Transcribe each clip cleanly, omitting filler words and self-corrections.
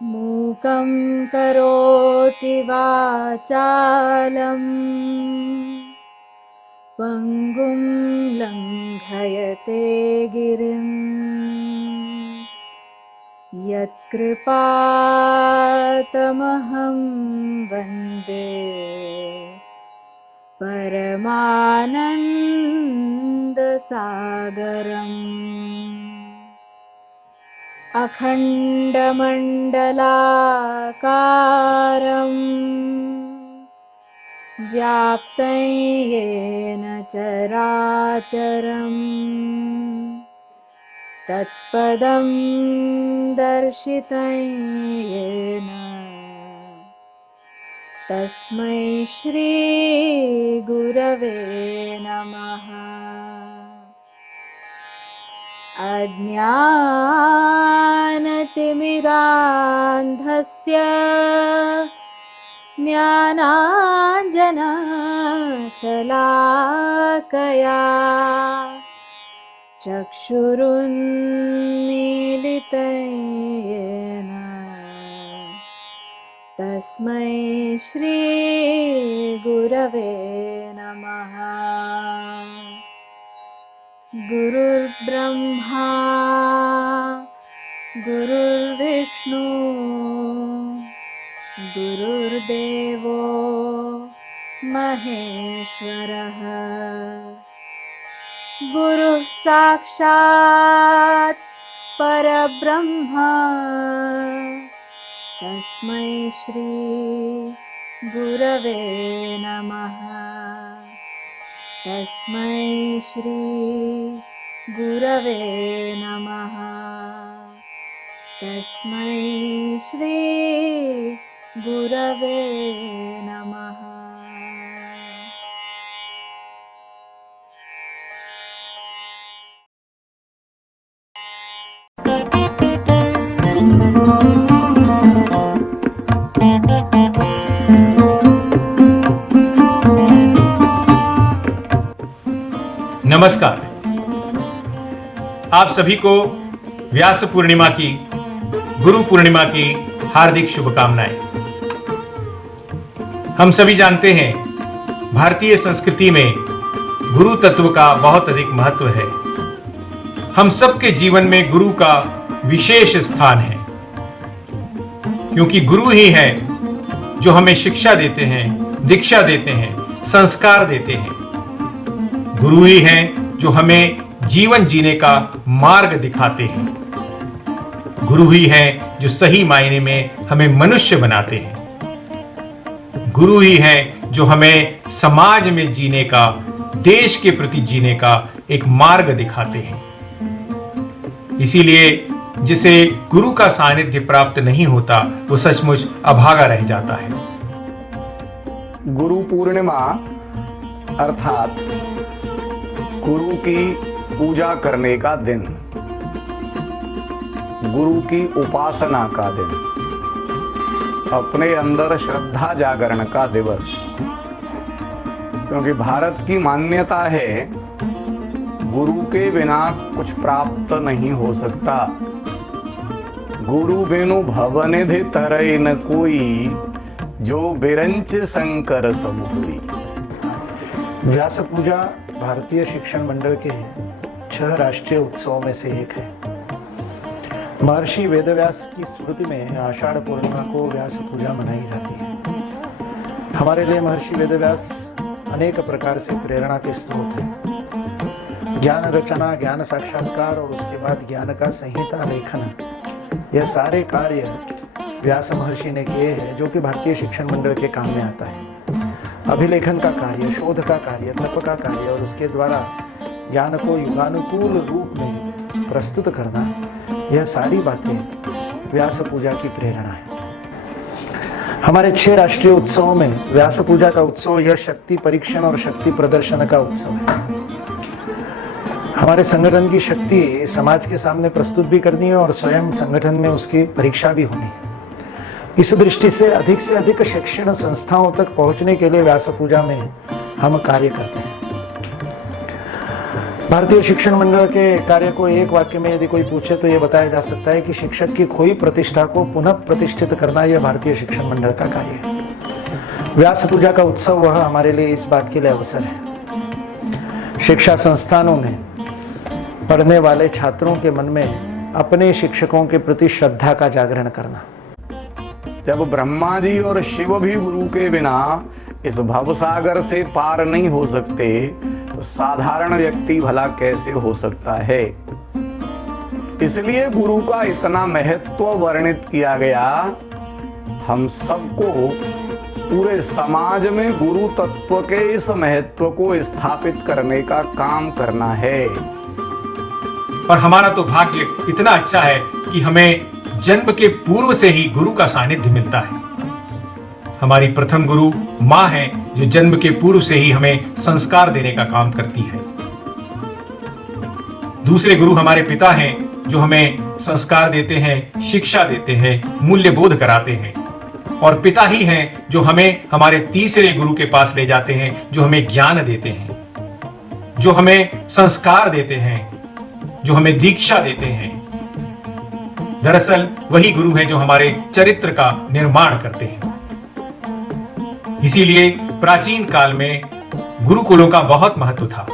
मूकं करोति वाचालं पङ्गुं लङ्घयते गिरिं यत्कृपातमहं वन्दे परमानन्दसागरम्। अखण्डमण्डलाकारं व्याप्तं येन चराचरं तत्पदं दर्शितं येन तस्मै श्रीगुरवे नमः। अज्ञानतिमिरान्धस्य ज्ञानाञ्जनशलाकया चक्षुरुन्मीलितं येन तस्मै श्रीगुरवे नमः। गुरुर्ब्रह्मा गुरुर्विष्णु गुरुर्देवो महेश्वरः गुरुः साक्षात् परब्रह्म तस्मै श्री गुरवे नमः। तस्मै श्री गुरवे नमः। तस्मै श्री गुरवे नमः। नमस्कार। आप सभी को व्यास पूर्णिमा की, गुरु पूर्णिमा की हार्दिक शुभकामनाएं। हम सभी जानते हैं भारतीय संस्कृति में गुरु तत्व का बहुत अधिक महत्व है। हम सबके जीवन में गुरु का विशेष स्थान है, क्योंकि गुरु ही है जो हमें शिक्षा देते हैं, दीक्षा देते हैं, संस्कार देते हैं। गुरु ही हैं जो हमें जीवन जीने का मार्ग दिखाते हैं। गुरु ही हैं जो सही मायने में हमें मनुष्य बनाते हैं। गुरु ही हैं जो हमें समाज में जीने का, देश के प्रति जीने का एक मार्ग दिखाते हैं। इसीलिए जिसे गुरु का सानिध्य प्राप्त नहीं होता वो सचमुच अभागा रह जाता है। गुरु पूर्णिमा अर्थात गुरु की पूजा करने का दिन, गुरु की उपासना का दिन, अपने अंदर श्रद्धा जागरण का दिवस। क्योंकि भारत की मान्यता है गुरु के बिना कुछ प्राप्त नहीं हो सकता। गुरु बिनु भवनिधि तरई न कोई, जो बिरंच शंकर सम हुई। व्यास पूजा भारतीय शिक्षण मंडल के 6 राष्ट्रीय उत्सवों में से एक है। महर्षि वेदव्यास की स्मृति में आषाढ़ पूर्णिमा को व्यास पूजा मनाई जाती है। हमारे लिए महर्षि वेदव्यास अनेक प्रकार से प्रेरणा के स्रोत हैं। ज्ञान रचना, ज्ञान साक्षात्कार और उसके बाद ज्ञान का संहिता लेखन, यह सारे कार्य व्यास महर्षि ने किए हैं, जो कि भारतीय शिक्षण मंडल के काम में आता है। अभिलेखन का कार्य, शोध का कार्य, तप का कार्य और उसके द्वारा ज्ञान को युगानुकूल रूप में प्रस्तुत करना, यह सारी बातें व्यास पूजा की प्रेरणा है। हमारे 6 राष्ट्रीय उत्सवों में व्यास पूजा का उत्सव यह शक्ति परीक्षण और शक्ति प्रदर्शन का उत्सव है। हमारे संगठन की शक्ति समाज के सामने प्रस्तुत भी करनी है और स्वयं संगठन में उसकी परीक्षा भी होनी है। इस दृष्टि से अधिक शिक्षण संस्थाओं तक पहुंचने के लिए व्यास पूजा में हम कार्य करते हैं। भारतीय शिक्षण मंडल के कार्य को एक वाक्य में यदि कोई पूछे तो ये बताया जा सकता है कि शिक्षक की खोई प्रतिष्ठा को पुनः प्रतिष्ठित करना यह भारतीय शिक्षण मंडल का कार्य है। व्यास पूजा का उत्सव वह हमारे लिए इस बात के लिए अवसर है। शिक्षा संस्थानों में पढ़ने वाले छात्रों के मन में अपने शिक्षकों के प्रति श्रद्धा का जागरण करना। जब ब्रह्मा जी और शिव भी गुरु के बिना इस भवसागर से पार नहीं हो सकते तो साधारण व्यक्ति भला कैसे हो सकता है। इसलिए गुरु का इतना महत्व वर्णित किया गया। हम सबको पूरे समाज में गुरु तत्व के इस महत्व को स्थापित करने का काम करना है। और हमारा तो भाग्य इतना अच्छा है कि हमें जन्म के पूर्व से ही गुरु का सानिध्य मिलता है। हमारी प्रथम गुरु माँ है, जो जन्म के पूर्व से ही हमें संस्कार देने का काम करती है। दूसरे गुरु हमारे पिता हैं, जो हमें संस्कार देते हैं, शिक्षा देते हैं, मूल्य बोध कराते हैं। और पिता ही हैं जो हमें हमारे तीसरे गुरु के पास ले जाते हैं, जो हमें ज्ञान देते हैं, जो हमें संस्कार देते हैं, जो हमें दीक्षा देते हैं। दरअसल वही गुरु हैं जो हमारे चरित्र का निर्माण करते हैं। इसीलिए प्राचीन काल में गुरुकुलों का बहुत महत्व था।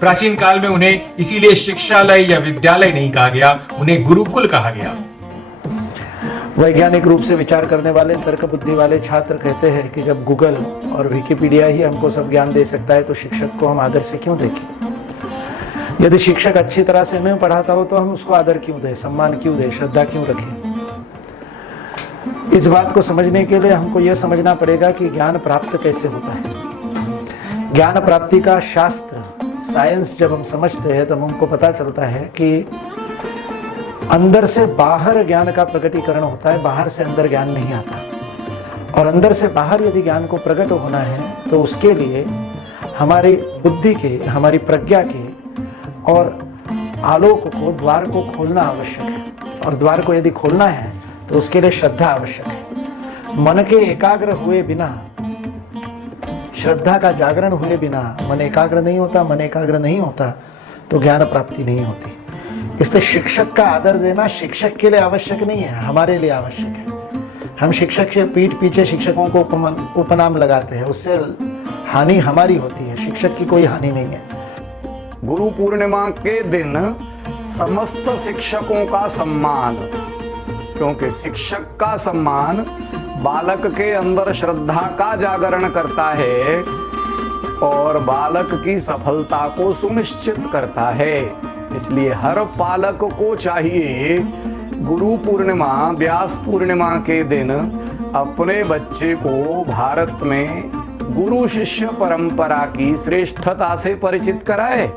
प्राचीन काल में उन्हें इसीलिए शिक्षालय या विद्यालय नहीं कहा गया, उन्हें गुरुकुल कहा गया। वैज्ञानिक रूप से विचार करने वाले तर्क बुद्धि वाले छात्र कहते हैं कि जब गूगल और विकिपीडिया ही हमको सब ज्ञान दे सकता है तो शिक्षक को हम आदर से क्यों देखें। यदि शिक्षक अच्छी तरह से नहीं पढ़ाता हो तो हम उसको आदर क्यों दें, सम्मान क्यों दें, श्रद्धा क्यों रखें। इस बात को समझने के लिए हमको यह समझना पड़ेगा कि ज्ञान प्राप्त कैसे होता है। ज्ञान प्राप्ति का शास्त्र, साइंस जब हम समझते हैं तब हमको पता चलता है कि अंदर से बाहर ज्ञान का प्रकटीकरण होता है, बाहर से अंदर ज्ञान नहीं आता। और अंदर से बाहर यदि ज्ञान को प्रकट होना है तो उसके लिए हमारी बुद्धि के, हमारी प्रज्ञा के और आलोक को, द्वार को खोलना आवश्यक है। और द्वार को यदि खोलना है तो उसके लिए श्रद्धा आवश्यक है। मन के एकाग्र हुए बिना, श्रद्धा का जागरण हुए बिना मन एकाग्र नहीं होता। मन एकाग्र नहीं होता तो ज्ञान प्राप्ति नहीं होती। इसलिए शिक्षक का आदर देना शिक्षक के लिए आवश्यक नहीं है, हमारे लिए आवश्यक है। हम शिक्षक से पीठ पीछे शिक्षकों को उपनाम लगाते हैं, उससे हानि हमारी होती है, शिक्षक की कोई हानि नहीं है। गुरु पूर्णिमा के दिन समस्त शिक्षकों का सम्मान, क्योंकि शिक्षक का सम्मान बालक के अंदर श्रद्धा का जागरण करता है और बालक की सफलता को सुनिश्चित करता है। इसलिए हर पालक को चाहिए गुरु पूर्णिमा, व्यास पूर्णिमा के दिन अपने बच्चे को भारत में गुरु शिष्य परंपरा की श्रेष्ठता से परिचित कराए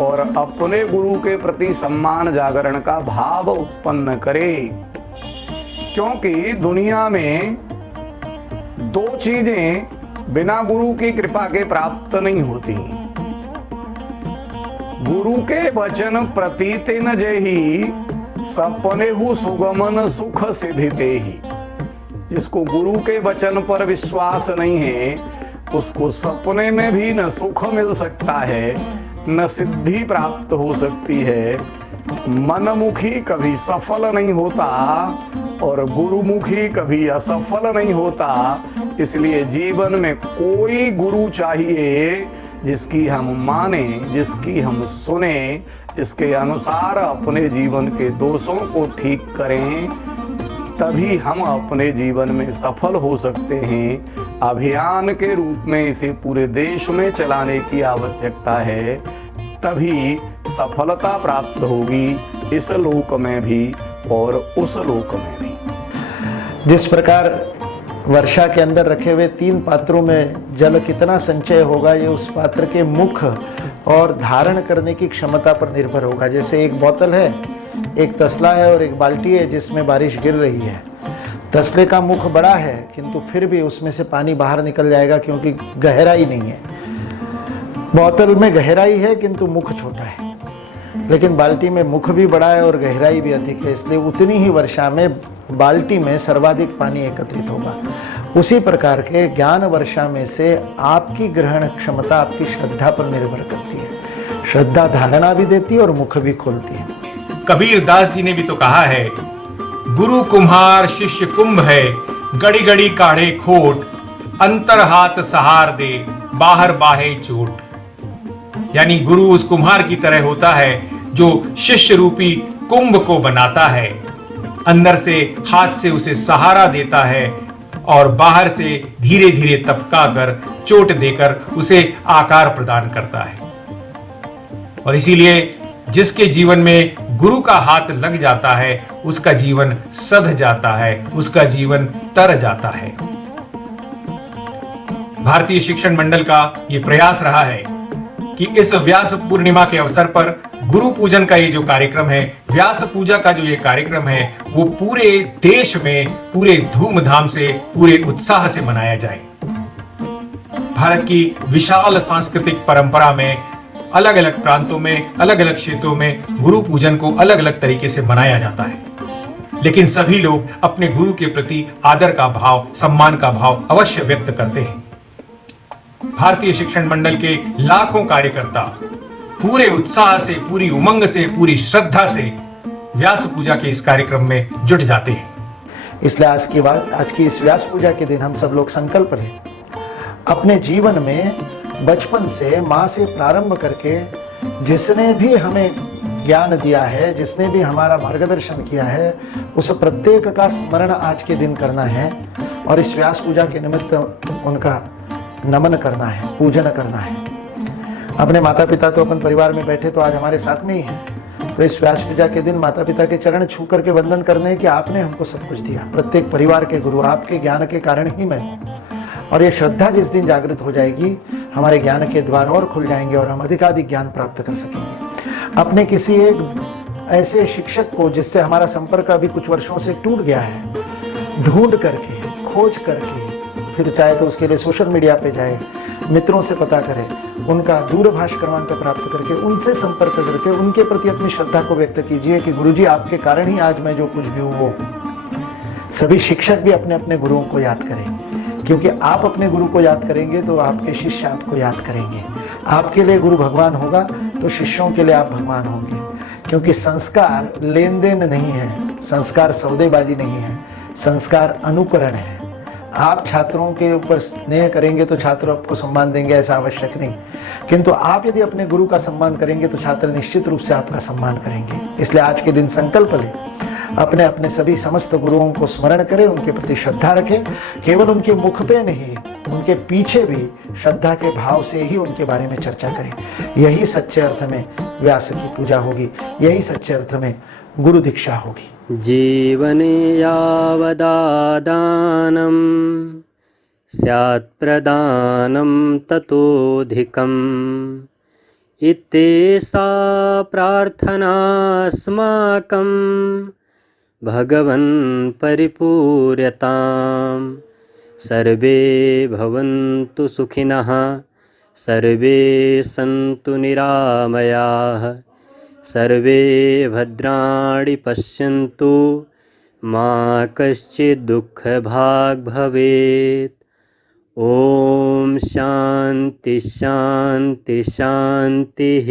और अपने गुरु के प्रति सम्मान जागरण का भाव उत्पन्न करे। क्योंकि दुनिया में दो चीजें बिना गुरु की कृपा के प्राप्त नहीं होती। गुरु के वचन प्रतीते न जेहि, सपने हु सुगमन सुख सिधिते ही। जिसको गुरु के वचन पर विश्वास नहीं है उसको सपने में भी न सुख मिल सकता है, न सिद्धि प्राप्त हो सकती है। मनमुखी कभी सफल नहीं होता और गुरुमुखी कभी असफल नहीं होता। इसलिए जीवन में कोई गुरु चाहिए जिसकी हम माने, जिसकी हम सुने, जिसके अनुसार अपने जीवन के दोषों को ठीक करें, तभी हम अपने जीवन में सफल हो सकते हैं। अभियान के रूप में इसे पूरे देश में चलाने की आवश्यकता है, तभी सफलता प्राप्त होगी, इस लोक में भी और उस लोक में भी। जिस प्रकार वर्षा के अंदर रखे हुए 3 पात्रों में जल कितना संचय होगा ये उस पात्र के मुख और धारण करने की क्षमता पर निर्भर होगा। जैसे एक बोतल है, एक तसला है और एक बाल्टी है जिसमें बारिश गिर रही है। तसले का मुख बड़ा है किंतु फिर भी उसमें से पानी बाहर निकल जाएगा क्योंकि गहराई नहीं है। बोतल में गहराई है किंतु मुख छोटा है, लेकिन बाल्टी में मुख भी बड़ा है और गहराई भी अधिक है, इसलिए उतनी ही वर्षा में बाल्टी में सर्वाधिक पानी एकत्रित होगा। उसी प्रकार के ज्ञान वर्षा में से आपकी ग्रहण क्षमता आपकी श्रद्धा पर निर्भर करती है। श्रद्धा धारणा भी देती है और मुख भी खोलती है। कबीर दास जी ने भी तो कहा है, गुरु कुम्हार शिष्य कुंभ है, गड़ी गड़ी काढ़े खोट, अंतर हाथ सहार दे, बाहर बाहे चोट। यानी गुरु उस कुम्हार की तरह होता है जो शिष्य रूपी कुंभ को बनाता है, अंदर से हाथ से उसे सहारा देता है और बाहर से धीरे धीरे तपका कर चोट देकर उसे आकार प्रदान करता है। और इसीलिए जिसके जीवन में गुरु का हाथ लग जाता है उसका जीवन सध जाता है, उसका जीवन तर जाता है। भारतीय शिक्षण मंडल का यह प्रयास रहा है कि इस व्यास पूर्णिमा के अवसर पर गुरु पूजन का ये जो कार्यक्रम है, व्यास पूजा का जो ये कार्यक्रम है, वो पूरे देश में पूरे धूमधाम से, पूरे उत्साह से मनाया जाए। भारत की विशाल सांस्कृतिक परंपरा में अलग अलग प्रांतों में, अलग अलग क्षेत्रों में गुरु पूजन को अलग अलग तरीके से मनाया जाता है, लेकिन सभी लोग अपने गुरु के प्रति आदर का भाव, सम्मान का भाव अवश्य व्यक्त करते हैं। भारतीय शिक्षण मंडल के लाखों कार्यकर्ता पूरे उत्साह से, पूरी उमंग से, पूरी श्रद्धा से व्यास पूजा के इस कार्यक्रम में जुट जाते हैं। इसलिए आज की इस व्यास पूजा के दिन हम सब लोग संकल्प लें, अपने जीवन में बचपन से माँ से प्रारंभ करके जिसने भी हमें ज्ञान दिया है, जिसने भी हमारा मार्गदर्शन किया है, उस प्रत्येक का स्मरण आज के दिन करना है और इस व्यास पूजा के निमित्त उनका नमन करना है, पूजन करना है। अपने माता पिता तो अपन परिवार में बैठे तो आज हमारे साथ में ही हैं, तो इस व्यास पूजा के दिन माता पिता के चरण छू करके वंदन करने हैं कि आपने हमको सब कुछ दिया। प्रत्येक परिवार के गुरु आपके ज्ञान के कारण ही मैं हूँ। और ये श्रद्धा जिस दिन जागृत हो जाएगी, हमारे ज्ञान के द्वार और खुल जाएंगे और हम अधिकाधिक ज्ञान प्राप्त कर सकेंगे। अपने किसी एक ऐसे शिक्षक को जिससे हमारा संपर्क अभी कुछ वर्षों से टूट गया है, ढूंढ करके, खोज करके, फिर चाहे तो उसके लिए सोशल मीडिया पे जाए, मित्रों से पता करें, उनका दूरभाष क्रमांक प्राप्त करके उनसे संपर्क करके उनके प्रति अपनी श्रद्धा को व्यक्त कीजिए कि गुरुजी आपके कारण ही आज मैं जो कुछ भी हूँ वो हूँ। सभी शिक्षक भी अपने अपने गुरुओं को याद करें, क्योंकि आप अपने गुरु को याद करेंगे तो आपके शिष्य आपको याद करेंगे। आपके लिए गुरु भगवान होगा तो शिष्यों के लिए आप भगवान होंगे, क्योंकि संस्कार लेन देन नहीं है, संस्कार सौदेबाजी नहीं है, संस्कार अनुकरण है। आप छात्रों के ऊपर स्नेह करेंगे तो छात्र आपको सम्मान देंगे, ऐसा आवश्यक नहीं, किंतु आप यदि अपने गुरु का सम्मान करेंगे तो छात्र निश्चित रूप से आपका सम्मान करेंगे। इसलिए आज के दिन संकल्प लें, अपने अपने सभी समस्त गुरुओं को स्मरण करें, उनके प्रति श्रद्धा रखें। केवल उनके मुख पे नहीं, उनके पीछे भी श्रद्धा के भाव से ही उनके बारे में चर्चा करें। यही सच्चे अर्थ में व्यास की पूजा होगी, यही सच्चे अर्थ में गुरु दीक्षा होगी। जीवने यावदादानं स्यात् प्रदानं ततोऽधिकम् इत्येषा प्रार्थना अस्माकं भगवन् परिपूर्यताम्। सर्वे भवन्तु सुखिनः, सर्वे सन्तु निरामयाः, सर्वे भद्राणि पश्यन्तु, मा कश्चित् दुःखभाग् भवेत्। ॐ शान्ति शान्ति शान्तिः।